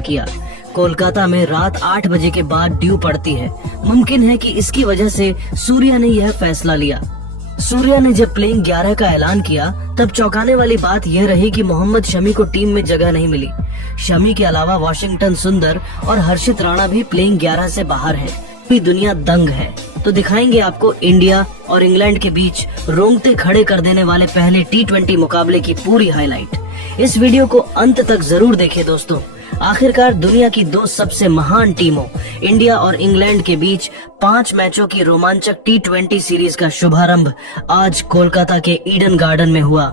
किया। कोलकाता में रात 8 बजे के बाद ड्यू पड़ती है। मुमकिन है कि इसकी वजह से सूर्या ने यह फैसला लिया। सूर्या ने जब प्लेइंग 11 का ऐलान किया तब चौंकाने वाली बात यह रही कि मोहम्मद शमी को टीम में जगह नहीं मिली। शमी के अलावा वाशिंगटन सुंदर और हर्षित राणा भी प्लेइंग 11 से बाहर है। पूरी दुनिया दंग है। तो दिखाएंगे आपको इंडिया और इंग्लैंड के बीच रोंगटे खड़े कर देने वाले पहले T20 मुकाबले की पूरी हाईलाइट। इस वीडियो को अंत तक जरूर देखें दोस्तों। आखिरकार दुनिया की दो सबसे महान टीमों इंडिया और इंग्लैंड के बीच 5 मैचों की रोमांचक T20 सीरीज का शुभारंभ आज कोलकाता के ईडन गार्डन में हुआ।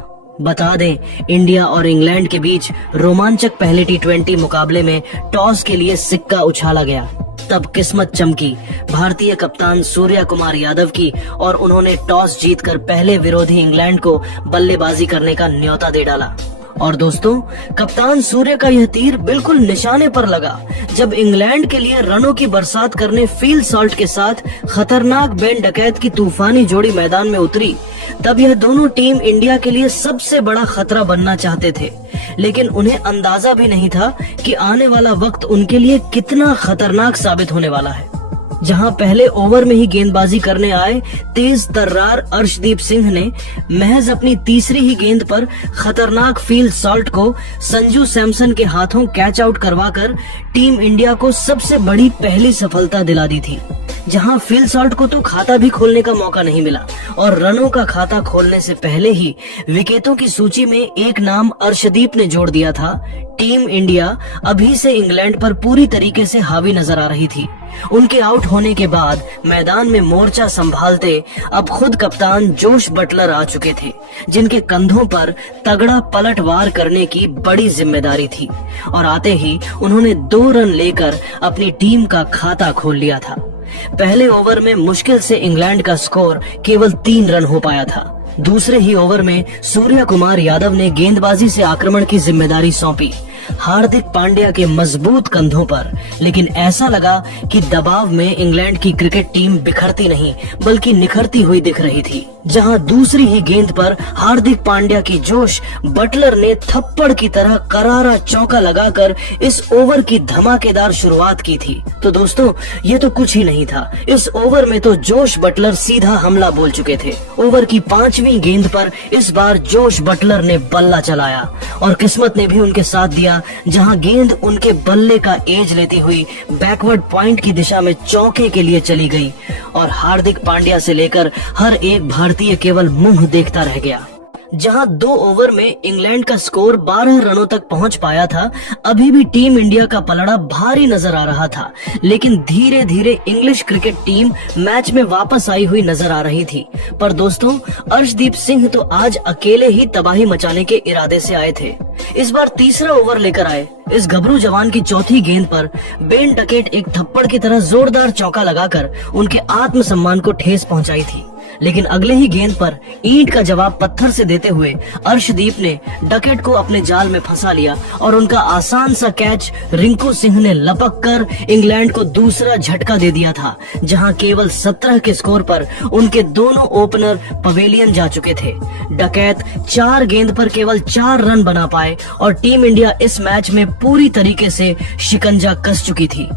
बता दें, इंडिया और इंग्लैंड के बीच रोमांचक पहले T20 मुकाबले में टॉस के लिए सिक्का उछाला गया। तब किस्मत चमकी भारतीय कप्तान सूर्या कुमार यादव की और उन्होंने टॉस जीतकर पहले विरोधी इंग्लैंड को बल्लेबाजी करने का न्योता दे डाला। और दोस्तों, कप्तान सूर्य का यह तीर बिल्कुल निशाने पर लगा जब इंग्लैंड के लिए रनों की बरसात करने फील्ड सॉल्ट के साथ खतरनाक बेन डकैत की तूफानी जोड़ी मैदान में उतरी। तब यह दोनों टीम इंडिया के लिए सबसे बड़ा खतरा बनना चाहते थे, लेकिन उन्हें अंदाजा भी नहीं था कि आने वाला वक्त उनके लिए कितना खतरनाक साबित होने वाला है। जहां पहले ओवर में ही गेंदबाजी करने आए तेज तर्रार अर्शदीप सिंह ने महज अपनी तीसरी ही गेंद पर खतरनाक फील्ड सॉल्ट को संजू सैमसन के हाथों कैच आउट करवाकर टीम इंडिया को सबसे बड़ी पहली सफलता दिला दी थी। जहां फील्ड सॉल्ट को तो खाता भी खोलने का मौका नहीं मिला और रनों का खाता खोलने से पहले ही विकेटों की सूची में एक नाम अर्शदीप ने जोड़ दिया था। टीम इंडिया अभी से इंग्लैंड पर पूरी तरीके से हावी नजर आ रही थी। उनके आउट होने के बाद मैदान में मोर्चा संभालते अब खुद कप्तान जोश बटलर आ चुके थे, जिनके कंधों पर तगड़ा पलटवार करने की बड़ी जिम्मेदारी थी। और आते ही उन्होंने 2 रन लेकर अपनी टीम का खाता खोल लिया था। पहले ओवर में मुश्किल से इंग्लैंड का स्कोर केवल 3 रन हो पाया था। दूसरे ही ओवर में सूर्या कुमार यादव ने गेंदबाजी से आक्रमण की जिम्मेदारी सौंपी हार्दिक पांड्या के मजबूत कंधों पर। लेकिन ऐसा लगा कि दबाव में इंग्लैंड की क्रिकेट टीम बिखरती नहीं बल्कि निखरती हुई दिख रही थी। जहां दूसरी ही गेंद पर हार्दिक पांड्या की जोश बटलर ने थप्पड़ की तरह करारा चौका लगाकर इस ओवर की धमाकेदार शुरुआत की थी। तो दोस्तों, ये तो कुछ ही नहीं था। इस ओवर में तो जोश बटलर सीधा हमला बोल चुके थे। ओवर की 5वीं गेंद पर इस बार जोश बटलर ने बल्ला चलाया और किस्मत ने भी उनके साथ दिया, जहां गेंद उनके बल्ले का एज लेती हुई बैकवर्ड पॉइंट की दिशा में चौके के लिए चली गई और हार्दिक पांड्या से लेकर हर एक भारतीय केवल मुंह देखता रह गया। जहां 2 ओवर में इंग्लैंड का स्कोर 12 रनों तक पहुंच पाया था, अभी भी टीम इंडिया का पलड़ा भारी नजर आ रहा था। लेकिन धीरे धीरे इंग्लिश क्रिकेट टीम मैच में वापस आई हुई नजर आ रही थी। पर दोस्तों, अर्शदीप सिंह तो आज अकेले ही तबाही मचाने के इरादे से आए थे। इस बार तीसरा ओवर लेकर आए। इस घबरू जवान की चौथी गेंद पर बेन डकैत एक थप्पड़ की तरह जोरदार चौका लगाकर उनके आत्मसम्मान को ठेस पहुंचाई थी। लेकिन अगले ही गेंद पर ईंट का जवाब पत्थर से देते हुए अर्शदीप ने डकैत को अपने जाल में फंसा लिया और उनका आसान सा कैच रिंकू सिंह ने लपक कर इंग्लैंड को दूसरा झटका दे दिया था। जहां केवल 17 के स्कोर पर उनके दोनों ओपनर पवेलियन जा चुके थे। डकैत 4 गेंद पर केवल 4 रन बना पाए और टीम इंडिया इस मैच में पूरी तरीके से शिकंजा कस चुकी थी।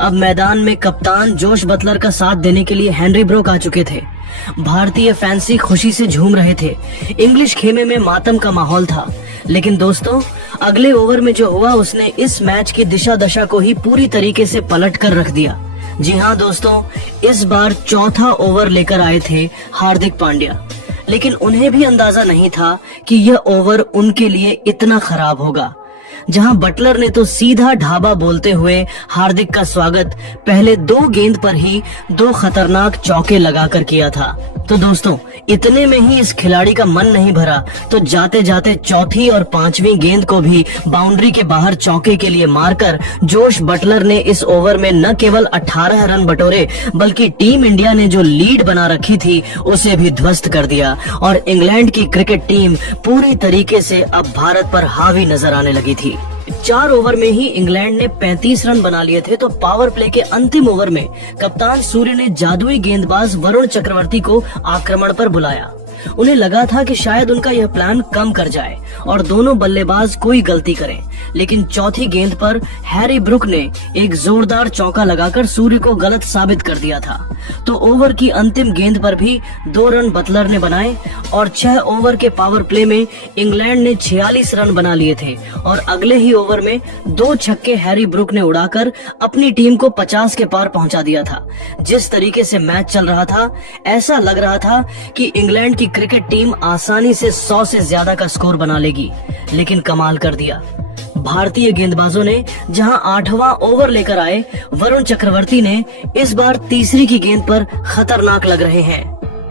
अब मैदान में कप्तान जोश बटलर का साथ देने के लिए हेनरी ब्रोक आ चुके थे। भारतीय फैंसी खुशी से झूम रहे थे। इंग्लिश खेमे में मातम का माहौल था। लेकिन दोस्तों, अगले ओवर में जो हुआ उसने इस मैच की दिशा दशा को ही पूरी तरीके से पलट कर रख दिया। जी हाँ दोस्तों, इस बार चौथा ओवर लेकर आए थे हार्दिक पांड्या। लेकिन उन्हें भी अंदाजा नहीं था कि यह ओवर उनके लिए इतना खराब होगा। जहां बटलर ने तो सीधा ढाबा बोलते हुए हार्दिक का स्वागत पहले 2 गेंद पर ही 2 खतरनाक चौके लगाकर किया था। तो दोस्तों, इतने में ही इस खिलाड़ी का मन नहीं भरा तो जाते जाते चौथी और 5वीं गेंद को भी बाउंड्री के बाहर चौके के लिए मारकर जोश बटलर ने इस ओवर में न केवल 18 रन बटोरे बल्कि टीम इंडिया ने जो लीड बना रखी थी उसे भी ध्वस्त कर दिया और इंग्लैंड की क्रिकेट टीम पूरी तरीके से अब भारत पर हावी नजर आने लगी थी। 4 ओवर में ही इंग्लैंड ने 35 रन बना लिए थे। तो पावर प्ले के अंतिम ओवर में कप्तान सूर्य ने जादुई गेंदबाज वरुण चक्रवर्ती को आक्रमण पर बुलाया। उन्हें लगा था कि शायद उनका यह प्लान कम कर जाए और दोनों बल्लेबाज कोई गलती करें, लेकिन चौथी गेंद पर हैरी ब्रुक ने एक जोरदार चौका लगाकर सूर्य को गलत साबित कर दिया था। तो ओवर की अंतिम गेंद पर भी 2 रन बटलर ने बनाए और 6 ओवर के पावर प्ले में इंग्लैंड ने 46 रन बना लिए थे और अगले ही ओवर में 2 छक्के हैरी ब्रुक ने उड़ाकर अपनी टीम को 50 के पार पहुंचा दिया था। जिस तरीके से मैच चल रहा था, ऐसा लग रहा था कि इंग्लैंड की क्रिकेट टीम आसानी से 100 से ज्यादा का स्कोर बना लेगी, लेकिन कमाल कर दिया। भारतीय गेंदबाजों ने जहां 8वां ओवर लेकर आए, वरुण चक्रवर्ती ने इस बार तीसरी की गेंद पर खतरनाक लग रहे हैं।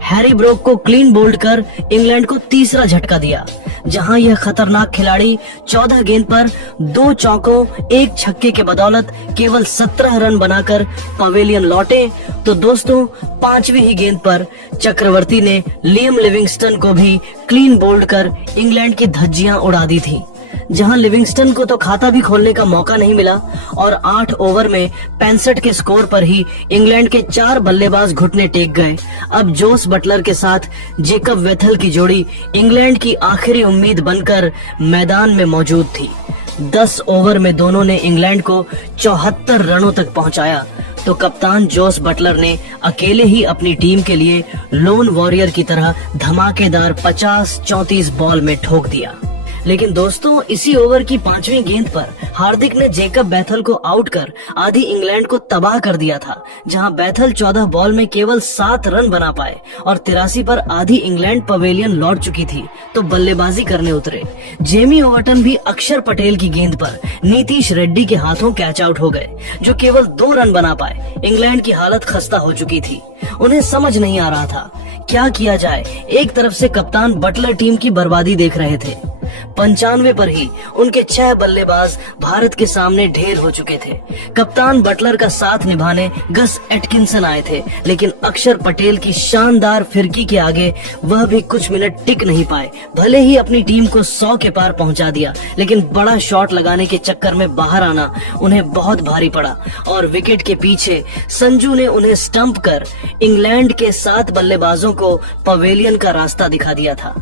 हैरी ब्रुक को क्लीन बोल्ड कर इंग्लैंड को तीसरा झटका दिया, जहां यह खतरनाक खिलाड़ी 14 गेंद पर 2 चौकों 1 छक्के के बदौलत केवल 17 रन बनाकर पवेलियन लौटे। तो दोस्तों, 5वीं ही गेंद पर चक्रवर्ती ने लियम लिविंगस्टन को भी क्लीन बोल्ड कर इंग्लैंड की धज्जियां उड़ा दी थी, जहां लिविंगस्टन को तो खाता भी खोलने का मौका नहीं मिला और 8 ओवर में 65 के स्कोर पर ही इंग्लैंड के 4 बल्लेबाज घुटने टेक गए। अब जोस बटलर के साथ जेकब वेथल की जोड़ी इंग्लैंड की आखिरी उम्मीद बनकर मैदान में मौजूद थी। 10 ओवर में दोनों ने इंग्लैंड को 74 रनों तक पहुंचाया। तो कप्तान जोस बटलर ने अकेले ही अपनी टीम के लिए लोन वॉरियर की तरह धमाकेदार 50-34 बॉल में ठोक दिया। लेकिन दोस्तों, इसी ओवर की 5वीं गेंद पर हार्दिक ने जेकब बैथल को आउट कर आधी इंग्लैंड को तबाह कर दिया था, जहां बैथल 14 बॉल में केवल 7 रन बना पाए और 83 पर आधी इंग्लैंड पवेलियन लौट चुकी थी। तो बल्लेबाजी करने उतरे जेमी ओवर्टन भी अक्षर पटेल की गेंद पर नीतीश रेड्डी के हाथों कैच आउट हो गए, जो केवल 2 रन बना पाए। इंग्लैंड की हालत खस्ता हो चुकी थी। उन्हें समझ नहीं आ रहा था क्या किया जाए। एक तरफ से कप्तान बटलर टीम की बर्बादी देख रहे थे, 95 पर ही उनके 6 बल्लेबाज भारत के सामने ढेर हो चुके थे। कप्तान बटलर का साथ निभाने गस एटकिंसन आए थे, लेकिन अक्षर पटेल की शानदार फिरकी के आगे वह भी कुछ मिनट टिक नहीं पाए। भले ही अपनी टीम को 100 के पार पहुंचा दिया, लेकिन बड़ा शॉट लगाने के चक्कर में बाहर आना उन्हें बहुत भारी पड़ा और विकेट के पीछे संजू ने उन्हें स्टंप कर इंग्लैंड के 7 बल्लेबाजों को पवेलियन का रास्ता दिखा दिया था।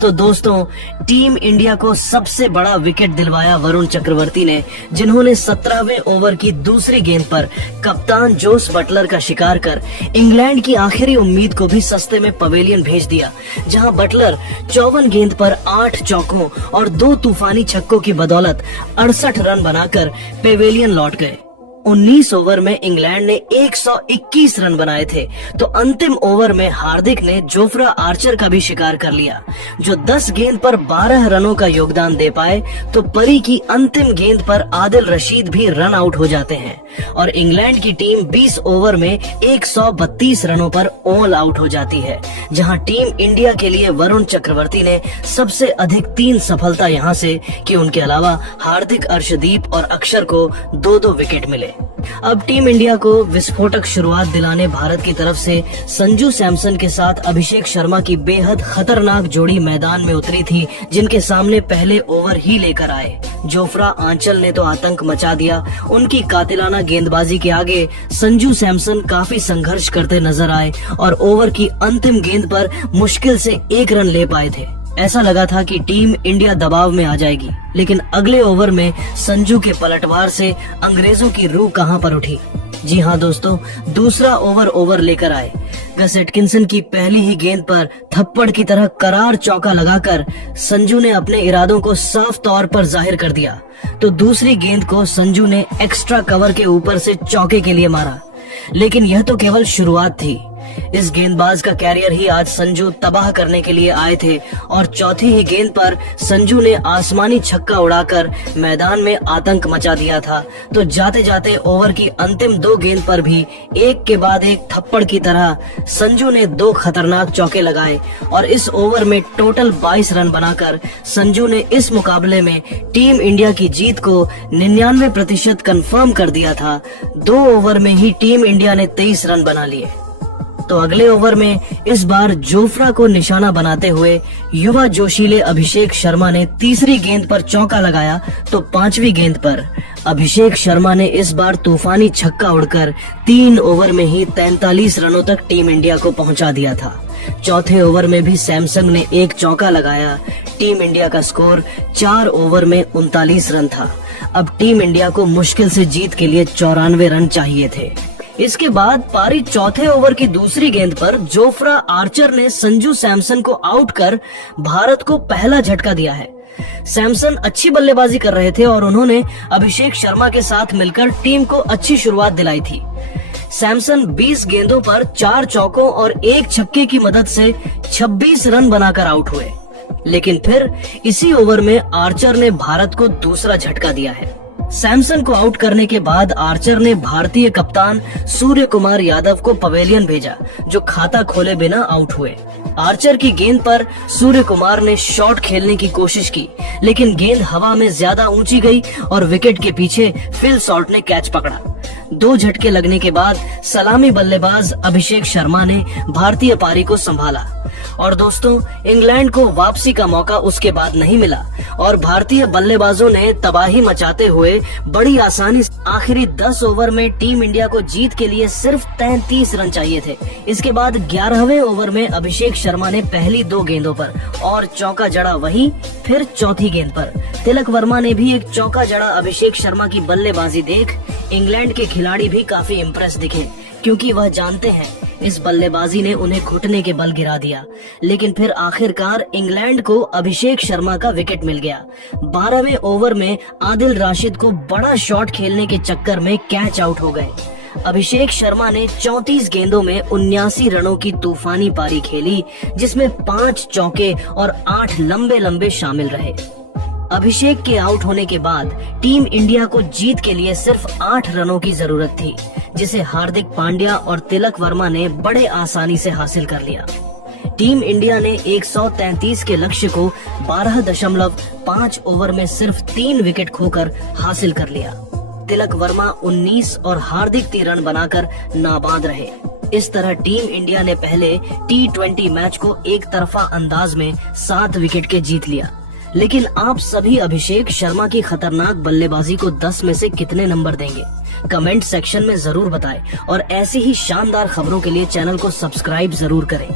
तो दोस्तों, टीम इंडिया को सबसे बड़ा विकेट दिलवाया वरुण चक्रवर्ती ने, जिन्होंने 17वें ओवर की दूसरी गेंद पर कप्तान जोस बटलर का शिकार कर इंग्लैंड की आखिरी उम्मीद को भी सस्ते में पवेलियन भेज दिया, जहां बटलर 54 गेंद पर 8 चौकों और 2 तूफानी छक्कों की बदौलत 68 रन बनाकर पवेलियन लौट गए। 19 ओवर में इंग्लैंड ने 121 रन बनाए थे। तो अंतिम ओवर में हार्दिक ने जोफ्रा आर्चर का भी शिकार कर लिया, जो 10 गेंद पर 12 रनों का योगदान दे पाए। तो परी की अंतिम गेंद पर आदिल रशीद भी रन आउट हो जाते हैं और इंग्लैंड की टीम 20 ओवर में 132 रनों पर ऑल आउट हो जाती है, जहां टीम इंडिया के लिए वरुण चक्रवर्ती ने सबसे अधिक 3 सफलता यहां से कि उनके अलावा हार्दिक, अर्शदीप और अक्षर को 2-2 विकेट मिले। अब टीम इंडिया को विस्फोटक शुरुआत दिलाने भारत की तरफ से संजू सैमसन के साथ अभिषेक शर्मा की बेहद खतरनाक जोड़ी मैदान में उतरी थी, जिनके सामने पहले ओवर ही लेकर आए। जोफ्रा आंचल ने तो आतंक मचा दिया। उनकी कातिलाना गेंदबाजी के आगे संजू सैमसन काफी संघर्ष करते नजर आए और ओवर की अंतिम गेंद पर मुश्किल से 1 रन ले पाए थे। ऐसा लगा था कि टीम इंडिया दबाव में आ जाएगी, लेकिन अगले ओवर में संजू के पलटवार से अंग्रेजों की रूह कहां पर उठी। जी हां दोस्तों, दूसरा ओवर लेकर आए। गस एटकिंसन की पहली ही गेंद पर थप्पड़ की तरह करार चौका लगाकर संजू ने अपने इरादों को साफ तौर पर जाहिर कर दिया। तो दूसरी गेंद को संजू ने एक्स्ट्रा कवर के ऊपर से चौके के लिए मारा, लेकिन यह तो केवल शुरुआत थी। इस गेंदबाज का कैरियर ही आज संजू तबाह करने के लिए आए थे और चौथी ही गेंद पर संजू ने आसमानी छक्का उड़ाकर मैदान में आतंक मचा दिया था। तो जाते जाते ओवर की अंतिम 2 गेंद पर भी एक के बाद एक थप्पड़ की तरह संजू ने 2 खतरनाक चौके लगाए और इस ओवर में टोटल 22 रन बनाकर संजू ने इस मुकाबले में टीम इंडिया की जीत को 99% कंफर्म कर दिया था। 2 ओवर में ही टीम इंडिया ने 23 रन बना लिए। तो अगले ओवर में इस बार जोफ्रा को निशाना बनाते हुए युवा जोशीले अभिषेक शर्मा ने तीसरी गेंद पर चौका लगाया, तो पांचवी गेंद पर अभिषेक शर्मा ने इस बार तूफानी छक्का उड़कर 3 ओवर में ही 43 रनों तक टीम इंडिया को पहुंचा दिया था। चौथे ओवर में भी सैमसंग ने एक चौका लगाया। टीम इंडिया का स्कोर 4 ओवर में 39 रन था। अब टीम इंडिया को मुश्किल से जीत के लिए 94 रन चाहिए थे। इसके बाद पारी चौथे ओवर की दूसरी गेंद पर जोफ्रा आर्चर ने संजू सैमसन को आउट कर भारत को पहला झटका दिया है। सैमसन अच्छी बल्लेबाजी कर रहे थे और उन्होंने अभिषेक शर्मा के साथ मिलकर टीम को अच्छी शुरुआत दिलाई थी। सैमसन 20 गेंदों पर 4 चौकों और 1 छक्के की मदद से 26 रन बनाकर आउट हुए, लेकिन फिर इसी ओवर में आर्चर ने भारत को दूसरा झटका दिया है। सैमसन को आउट करने के बाद आर्चर ने भारतीय कप्तान सूर्य कुमार यादव को पवेलियन भेजा, जो खाता खोले बिना आउट हुए। आर्चर की गेंद पर सूर्य कुमार ने शॉट खेलने की कोशिश की, लेकिन गेंद हवा में ज्यादा ऊंची गई और विकेट के पीछे फिल शॉट ने कैच पकड़ा। 2 झटके लगने के बाद सलामी बल्लेबाज अभिषेक शर्मा ने भारतीय पारी को संभाला और दोस्तों, इंग्लैंड को वापसी का मौका उसके बाद नहीं मिला और भारतीय बल्लेबाजों ने तबाही मचाते हुए बड़ी आसानी से आखिरी 10 ओवर में टीम इंडिया को जीत के लिए सिर्फ 33 रन चाहिए थे। इसके बाद 11वें ओवर में अभिषेक शर्मा ने पहली 2 गेंदों पर और चौका जड़ा, वहीं फिर चौथी गेंद पर तिलक वर्मा ने भी एक चौका जड़ा। अभिषेक शर्मा की बल्लेबाजी देख इंग्लैंड के खिलाड़ी भी काफी इम्प्रेस दिखे, क्योंकि वह जानते हैं इस बल्लेबाजी ने उन्हें घुटने के बल गिरा दिया। लेकिन फिर आखिरकार इंग्लैंड को अभिषेक शर्मा का विकेट मिल गया। 12वें ओवर में आदिल राशिद को बड़ा शॉट खेलने के चक्कर में कैच आउट हो गए। अभिषेक शर्मा ने 34 गेंदों में 79 रनों की तूफानी पारी खेली, जिसमें 5 चौके और 8 लंबे लंबे शामिल रहे। अभिषेक के आउट होने के बाद टीम इंडिया को जीत के लिए सिर्फ 8 रनों की जरूरत थी, जिसे हार्दिक पांड्या और तिलक वर्मा ने बड़े आसानी से हासिल कर लिया। टीम इंडिया ने 133 के लक्ष्य को 12.5 ओवर में सिर्फ 3 विकेट खोकर हासिल कर लिया। तिलक वर्मा 19 और हार्दिक 3 रन बनाकर नाबाद रहे। इस तरह टीम इंडिया ने पहले T20 मैच को एक तरफा अंदाज में 7 विकेट के जीत लिया। लेकिन आप सभी अभिषेक शर्मा की खतरनाक बल्लेबाजी को 10 में से कितने नंबर देंगे? कमेंट सेक्शन में जरूर बताएं और ऐसी ही शानदार खबरों के लिए चैनल को सब्सक्राइब जरूर करें।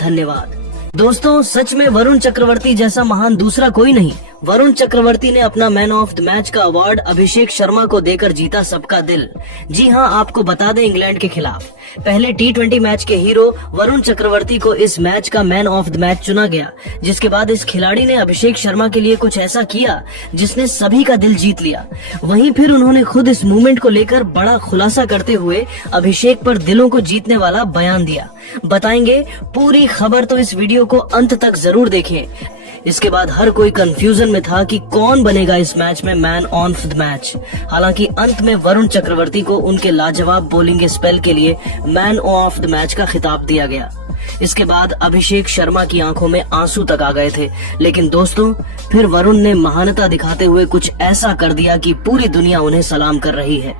धन्यवाद। दोस्तों, सच में वरुण चक्रवर्ती जैसा महान दूसरा कोई नहीं। वरुण चक्रवर्ती ने अपना मैन ऑफ द मैच का अवार्ड अभिषेक शर्मा को देकर जीता सबका दिल। जी हां, आपको बता दें, इंग्लैंड के खिलाफ पहले T20 मैच के हीरो वरुण चक्रवर्ती को इस मैच का मैन ऑफ द मैच चुना गया, जिसके बाद इस खिलाड़ी ने अभिषेक शर्मा के लिए कुछ ऐसा किया जिसने सभी का दिल जीत लिया। वहीं फिर उन्होंने खुद इस मूवमेंट को लेकर बड़ा खुलासा करते हुए अभिषेक पर दिलों को जीतने वाला बयान दिया। बताएंगे पूरी खबर, तो इस वीडियो को अंत तक जरूर देखें। इसके बाद हर कोई कंफ्यूजन में था कि कौन बनेगा इस मैच में मैन ऑफ द मैच। हालांकि अंत में वरुण चक्रवर्ती को उनके लाजवाब बॉलिंग के स्पेल के लिए मैन ऑफ द मैच का खिताब दिया गया। इसके बाद अभिषेक शर्मा की आंखों में आंसू तक आ गए थे। लेकिन दोस्तों, फिर वरुण ने महानता दिखाते हुए कुछ ऐसा कर दिया कि पूरी दुनिया उन्हें सलाम कर रही है।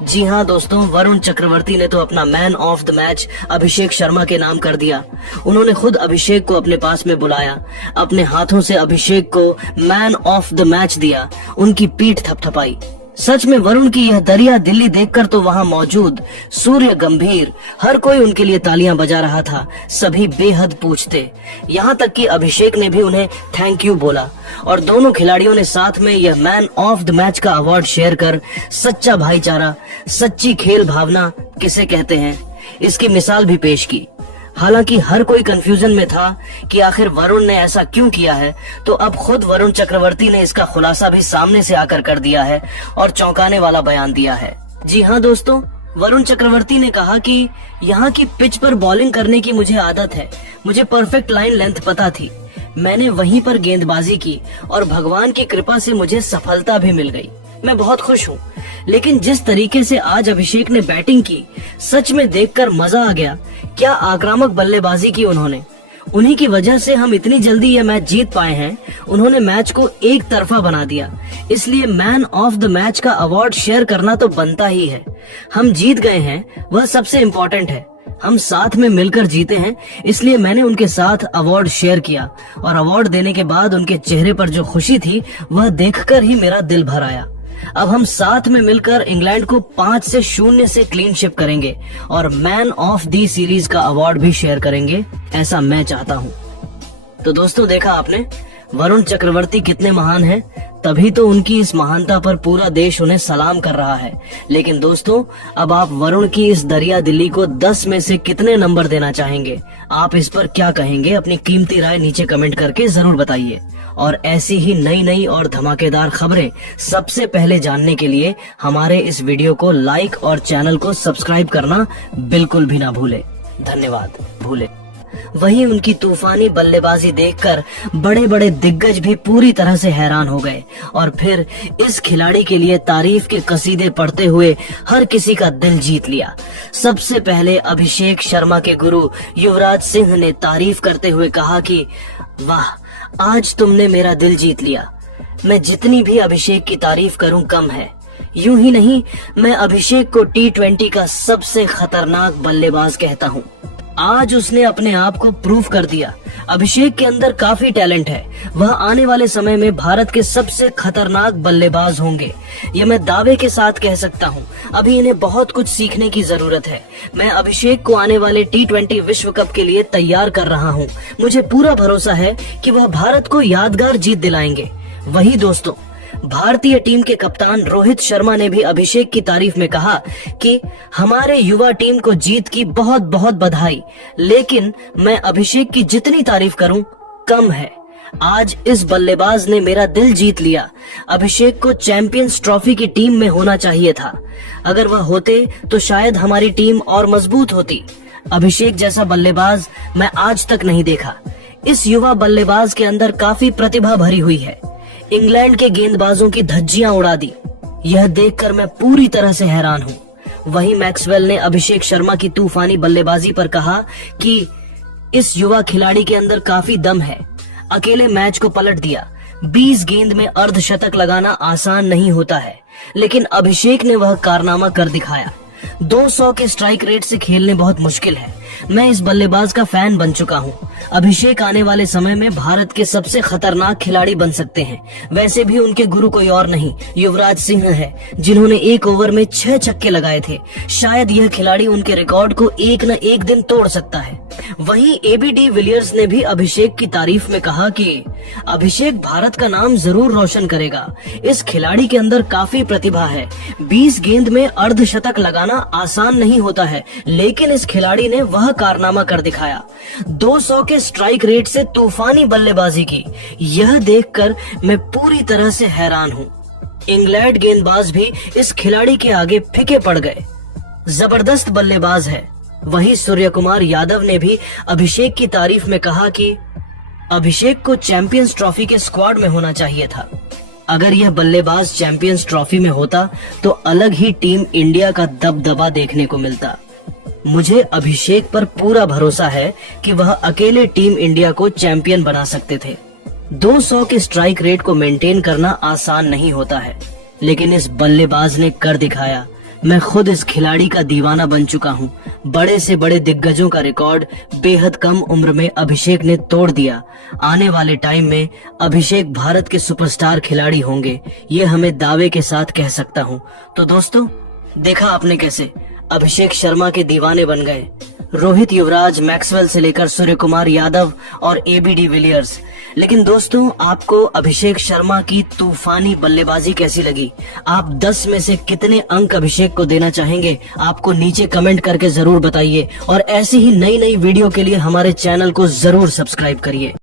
जी हाँ दोस्तों, वरुण चक्रवर्ती ने तो अपना man of the match Abhishek Sharma के नाम कर दिया। उन्होंने खुद अभिषेक को अपने पास में बुलाया, अपने हाथों से अभिषेक को मैन ऑफ द मैच दिया, उनकी पीठ थपथपाई। सच में वरुण की यह दरिया दिल्ली देखकर तो वहाँ मौजूद सूर्य गंभीर हर कोई उनके लिए तालियां बजा रहा था। सभी बेहद पूछते, यहाँ तक कि अभिषेक ने भी उन्हें थैंक यू बोला और दोनों खिलाड़ियों ने साथ में यह मैन ऑफ द मैच का अवार्ड शेयर कर सच्चा भाईचारा, सच्ची खेल भावना किसे कहते हैं, इसकी मिसाल भी पेश की। हालांकि हर कोई कंफ्यूजन में था कि आखिर वरुण ने ऐसा क्यों किया है, तो अब खुद वरुण चक्रवर्ती ने इसका खुलासा भी सामने से आकर कर दिया है और चौंकाने वाला बयान दिया है। जी हाँ दोस्तों, वरुण चक्रवर्ती ने कहा कि यहाँ की पिच पर बॉलिंग करने की मुझे आदत है, मुझे परफेक्ट लाइन लेंथ पता थी, मैंने वहीं पर गेंदबाजी की और भगवान की कृपा से मुझे सफलता भी मिल गई। मैं बहुत खुश हूँ। लेकिन जिस तरीके से आज अभिषेक ने बैटिंग की, सच में देखकर मजा आ गया। क्या आक्रामक बल्लेबाजी की उन्होंने, उन्हीं की वजह से हम इतनी जल्दी यह मैच जीत पाए हैं। उन्होंने मैच को एक तरफा बना दिया, इसलिए मैन ऑफ द मैच का अवार्ड शेयर करना तो बनता ही है। हम जीत गए हैं, वह सबसे इम्पोर्टेंट है। हम साथ में मिलकर जीते हैं, इसलिए मैंने उनके साथ अवार्ड शेयर किया और अवार्ड देने के बाद उनके चेहरे पर जो खुशी थी वह देखकर ही मेरा दिल भर आया। अब हम साथ में मिलकर इंग्लैंड को 5-0 से क्लीन शिप करेंगे और मैन ऑफ दी सीरीज का अवार्ड भी शेयर करेंगे, ऐसा मैं चाहता हूँ। तो दोस्तों, देखा आपने वरुण चक्रवर्ती कितने महान हैं, तभी तो उनकी इस महानता पर पूरा देश उन्हें सलाम कर रहा है। लेकिन दोस्तों, अब आप वरुण की इस दरिया दिली को 10 में से कितने नंबर देना चाहेंगे? आप इस पर क्या कहेंगे? अपनी कीमती राय नीचे कमेंट करके जरूर बताइए। और ऐसी ही नई नई और धमाकेदार खबरें सबसे पहले जानने के लिए हमारे इस वीडियो को लाइक और चैनल को सब्सक्राइब करना बिल्कुल भी ना भूले। धन्यवाद। वहीं उनकी तूफानी बल्लेबाजी देखकर बड़े बड़े दिग्गज भी पूरी तरह से हैरान हो गए और फिर इस खिलाड़ी के लिए तारीफ के कसीदे पढ़ते हुए हर किसी का दिल जीत लिया। सबसे पहले अभिषेक शर्मा के गुरु युवराज सिंह ने तारीफ करते हुए कहा कि वाह, आज तुमने मेरा दिल जीत लिया। मैं जितनी भी अभिषेक की तारीफ करूं कम है। यूं ही नहीं, मैं अभिषेक को T20 का सबसे खतरनाक बल्लेबाज कहता हूं। आज उसने अपने आप को प्रूव कर दिया। अभिषेक के अंदर काफी टैलेंट है। वह आने वाले समय में भारत के सबसे खतरनाक बल्लेबाज होंगे, यह मैं दावे के साथ कह सकता हूं। अभी इन्हें बहुत कुछ सीखने की जरूरत है। मैं अभिषेक को आने वाले T20 विश्व कप के लिए तैयार कर रहा हूं। मुझे पूरा भरोसा है कि वह भारत को यादगार जीत दिलाएंगे। वही दोस्तों, भारतीय टीम के कप्तान रोहित शर्मा ने भी अभिषेक की तारीफ में कहा कि हमारे युवा टीम को जीत की बहुत बहुत बधाई, लेकिन मैं अभिषेक की जितनी तारीफ करूं कम है। आज इस बल्लेबाज ने मेरा दिल जीत लिया। अभिषेक को चैंपियंस ट्रॉफी की टीम में होना चाहिए था। अगर वह होते तो शायद हमारी टीम और मजबूत होती। अभिषेक जैसा बल्लेबाज मैं आज तक नहीं देखा। इस युवा बल्लेबाज के अंदर काफी प्रतिभा भरी हुई है। इंग्लैंड के गेंदबाजों की धज्जियां उड़ा दी। यह देखकर मैं पूरी तरह से हैरान हूँ। वहीं मैक्सवेल ने अभिषेक शर्मा की तूफानी बल्लेबाजी पर कहा कि इस युवा खिलाड़ी के अंदर काफी दम है। अकेले मैच को पलट दिया। 20 गेंद में अर्धशतक लगाना आसान नहीं होता है, लेकिन अभिषेक ने वह कारनामा कर दिखाया। 200 के स्ट्राइक रेट से खेलने बहुत मुश्किल है। मैं इस बल्लेबाज का फैन बन चुका हूँ। अभिषेक आने वाले समय में भारत के सबसे खतरनाक खिलाड़ी बन सकते हैं। वैसे भी उनके गुरु कोई और नहीं, युवराज सिंह है, जिन्होंने 1 ओवर में 6 छक्के लगाए थे। शायद यह खिलाड़ी उनके रिकॉर्ड को एक न एक दिन तोड़ सकता है। वहीं AB de Villiers ने भी अभिषेक की तारीफ में कहा कि अभिषेक भारत का नाम जरूर रोशन करेगा। इस खिलाड़ी के अंदर काफी प्रतिभा है। 20 गेंद में अर्धशतक लगाना आसान नहीं होता है, लेकिन इस खिलाड़ी ने वह कारनामा कर दिखाया। 200 के स्ट्राइक रेट से तूफानी बल्लेबाजी की। यह देखकर मैं पूरी तरह से हैरान हूँ। इंग्लैंड गेंदबाज भी इस खिलाड़ी के आगे फीके पड़ गए। जबरदस्त बल्लेबाज है। वहीं सूर्य कुमार यादव ने भी अभिषेक की तारीफ में कहा कि अभिषेक को चैंपियंस ट्रॉफी के स्क्वाड में होना चाहिए था। अगर यह बल्लेबाज चैंपियंस ट्रॉफी में होता तो अलग ही टीम इंडिया का दबदबा देखने को मिलता। मुझे अभिषेक पर पूरा भरोसा है कि वह अकेले टीम इंडिया को चैंपियन बना सकते थे। 200 के स्ट्राइक रेट को मेंटेन करना आसान नहीं होता है, लेकिन इस बल्लेबाज ने कर दिखाया। मैं खुद इस खिलाड़ी का दीवाना बन चुका हूँ। बड़े से बड़े दिग्गजों का रिकॉर्ड बेहद कम उम्र में अभिषेक ने तोड़ दिया। आने वाले टाइम में अभिषेक भारत के सुपरस्टार खिलाड़ी होंगे, ये हमें दावे के साथ कह सकता हूँ। तो दोस्तों, देखा आपने कैसे अभिषेक शर्मा के दीवाने बन गए। रोहित, युवराज, मैक्सवेल से लेकर सूर्य कुमार यादव और AB de Villiers। लेकिन दोस्तों, आपको अभिषेक शर्मा की तूफानी बल्लेबाजी कैसी लगी? आप 10 में से कितने अंक अभिषेक को देना चाहेंगे? आपको नीचे कमेंट करके जरूर बताइए और ऐसी ही नई नई वीडियो के लिए हमारे चैनल को जरूर सब्सक्राइब करिए।